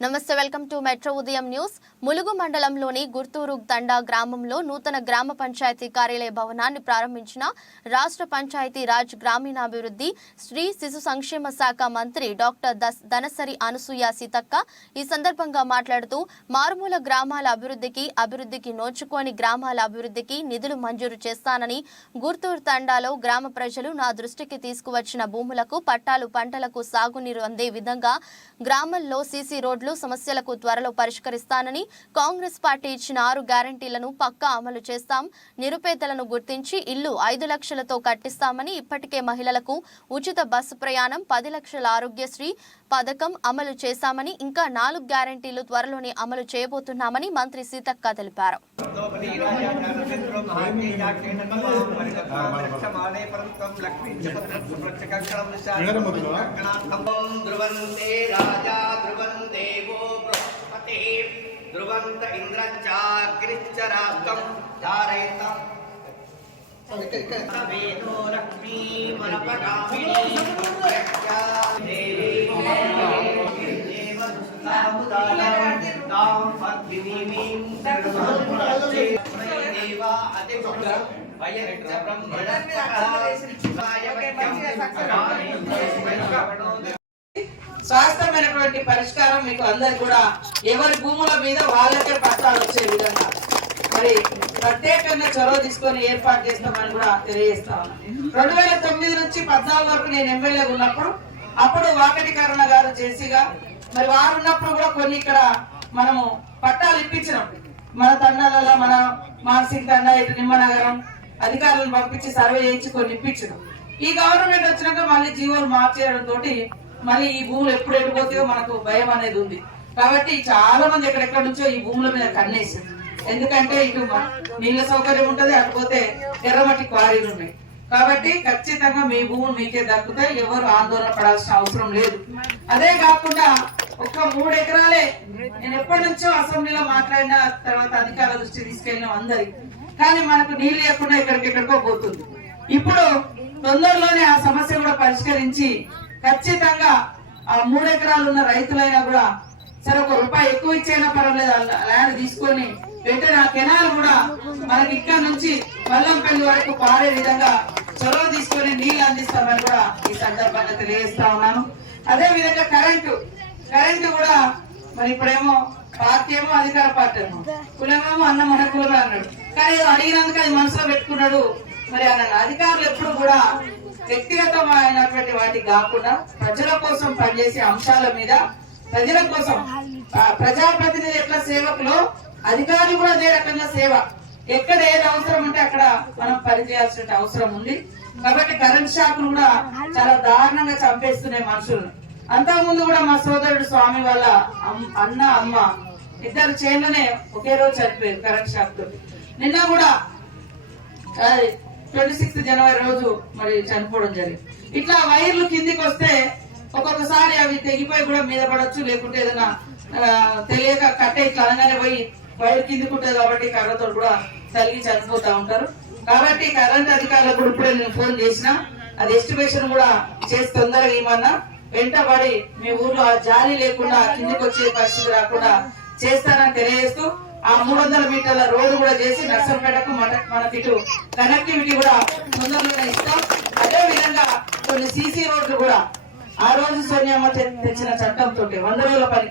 నమస్తే welcome to metro ఉదయం news. Mulugu మండలంలోని గుర్తూరు తండా గ్రామంలో నూతన గ్రామ పంచాయతీ కార్యాలయ భవనాన్ని ప్రారంభించిన రాష్ట్ర పంచాయతీ రాజ్ గ్రామీణాభివృద్ధి శ్రీ శిశు సంక్షేమ శాఖ మంత్రి డాక్టర్ దస్ ధనసరి అనసూయ సీతక్క ఈ సందర్భంగా మాట్లాడుతూ మారుమూల గ్రామాల అభివృద్ధికి అభివృద్ధికి నోచుకోని గ్రామాల అభివృద్ధికి నిధులు మంజూరు చేస్తానని గుర్తూరు తండాలో గ్రామ ప్రజలు నా దృష్టికి తీసుకువచ్చిన భూములకు పట్టాలు పంటలకు సాగునీరు అందే విధంగా గ్రామంలో సీసీ రోడ్లు సమస్యలకు త్వరలో పరిష్కరిస్తానని కాంగ్రెస్ పార్టీ ఇచ్చిన ఆరు గ్యారంటీలను పక్కా అమలు చేస్తాం. నిరుపేదలను గుర్తించి ఇల్లు ఐదు లక్షలతో కట్టిస్తామని ఇప్పటికే మహిళలకు ఉచిత బస్సు ప్రయాణం పది లక్షల ఆరోగ్యశ్రీ పథకం అమలు చేశామని ఇంకా నాలుగు గ్యారంటీలు త్వరలోనే అమలు చేయబోతున్నామని మంత్రి సీతక్క తెలిపారు. ధ్రువంతే రాజా ధ్రువంతే దేవో బృహస్పతి ధ్రువంత ఇంద్రచాగ్రిశ్చ రాష్ట్రం ధారయతం వేదో లక్ష్మీ మనపగామిని యక్షా దేవీ దేవ దుస్తాముదాయం శాశ్వతమైనటువంటి పరిష్కారం మీకు అందరు కూడా ఎవరి భూముల మీద వాళ్ళకే పట్టాలు వచ్చే విధంగా. మరి ప్రత్యేకంగా చొరవ తీసుకొని ఏర్పాటు చేస్తామని కూడా తెలియజేస్తా ఉన్నాను రెండు వేల తొమ్మిది నుంచి పద్నాలుగు వరకు నేను ఎమ్మెల్యే ఉన్నప్పుడు అప్పుడు వాకటికరణ గారు చేసిగా మరి వారు ఉన్నప్పుడు కూడా కొన్ని ఇక్కడ మనము పట్టాలు ఇప్పించినాం. మన తండాలలో మన మానసిక తండా ఇటు నిమ్మనగరం అధికారులను పంపించి సర్వే చేయించి కొన్ని ఇప్పించడం ఈ గవర్నమెంట్ వచ్చినాక మళ్ళీ జీవోలు మార్చేయడం తోటి మళ్ళీ ఈ భూములు ఎప్పుడు ఎడిపోతాయో మనకు భయం అనేది ఉంది. కాబట్టి చాలా మంది ఎక్కడెక్కడ నుంచో ఈ భూముల మీద కన్నేసింది ఎందుకంటే ఇటు నీళ్ళ సౌకర్యం ఉంటుంది అటుపోతే ఎర్రమట్టి క్వారీలు ఉన్నాయి. కాబట్టి ఖచ్చితంగా మీ భూములు మీకే దక్కుతాయి ఎవరు ఆందోళన పడాల్సిన అవసరం లేదు. అదే కాకుండా ఒక్క మూడు ఎకరాలే నేను ఎప్పటి నుంచో అసెంబ్లీలో మాట్లాడిన తర్వాత అధికారుల దృష్టి తీసుకెళ్ళిన అందరి కానీ మనకు నీళ్ళు లేకుండా ఎక్కడికెక్కడికో పోతుంది. ఇప్పుడు తొందరలోనే ఆ సమస్య కూడా పరిష్కరించి ఖచ్చితంగా ఆ మూడు ఎకరాలు ఉన్న రైతులైనా కూడా సరే ఒక రూపాయి ఎక్కువ ఇచ్చైనా పర్వాలేదు. ల్యాండ్ తీసుకొని వెంటనే ఆ కెనాల్ కూడా మనకి ఇక్కడ నుంచి మల్లంపల్లి వరకు పారే విధంగా చొరవ తీసుకొని నీళ్ళు అందిస్తామని కూడా ఈ సందర్భంగా తెలియజేస్తా ఉన్నాను. అదే విధంగా కరెంటు. కరెంటు కూడా మరి ఇప్పుడేమో పార్టీ ఏమో అధికార పార్టీ ఏమో కులమేమో అన్న మన కులమే అన్నాడు. కానీ అడిగినందుకు అది మనసులో పెట్టుకున్నాడు. మరి అన్న అధికారులు ఎప్పుడు కూడా వ్యక్తిగతమైనటువంటి వాటి కాకుండా ప్రజల కోసం పనిచేసే అంశాల మీద ప్రజల కోసం ప్రజాప్రతినిధి ఎట్లా సేవకులు అధికారులు కూడా అదే రకంగా సేవ. ఎక్కడ ఏది అవసరం ఉంటే అక్కడ మనం పనిచేయాల్సిన అవసరం ఉంది. కాబట్టి కరెంట్ షాకులు కూడా చాలా దారుణంగా చంపేస్తున్నాయి మనుషులను. అంతకుముందు కూడా మా సోదరుడు స్వామి వాళ్ళ అమ్- అన్న అమ్మ ఇద్దరు చేనులోనే ఒకే రోజు చనిపోయారు కరెంట్ షాక్ తోటి నిన్న కూడా ట్వంటీ సిక్స్త్ జనవరి రోజు మరి చనిపోవడం జరిగింది. ఇట్లా వైర్లు కిందికి వస్తే ఒక్కొక్కసారి అవి తెగిపోయి కూడా మీద పడవచ్చు లేకుంటే ఏదైనా తెలియక కట్టే ఇట్లా అనగానే పోయి వైర్ కిందికి ఉంటుంది కాబట్టి కర్రతో కూడా తలిగి చనిపోతా ఉంటారు. కాబట్టి కరెంట్ అధికారులకు కూడా ఇప్పుడే నేను ఫోన్ చేసిన. అది ఎస్టిమేషన్ కూడా చేసి తొందరగా ఏమన్నా వెంటబడి మీ ఊర్లో ఆ జాలి లేకుండా కిందికి వచ్చే పరిస్థితి రాకుండా చేస్తానని తెలియజేస్తూ ఆ మూడు వందల మీటర్ల రోడ్డు కూడా చేసి నర్సంపేటకు మన మనకి ఇటు కనెక్టివిటీ కూడా తొందరలోనే ఇస్తాం. అదే విధంగా కొన్ని సీసీ రోడ్లు కూడా ఆ రోజు సోనియమ్మ తెచ్చిన చట్టంతో వంద రోజుల పని